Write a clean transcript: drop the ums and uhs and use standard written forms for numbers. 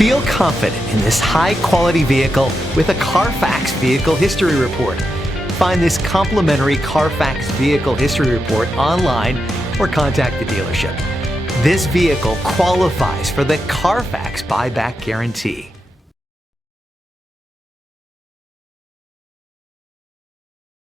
Feel confident in this high-quality vehicle with a Carfax Vehicle History Report. Find this complimentary Carfax Vehicle History Report online or contact the dealership. This vehicle qualifies for the Carfax Buyback Guarantee.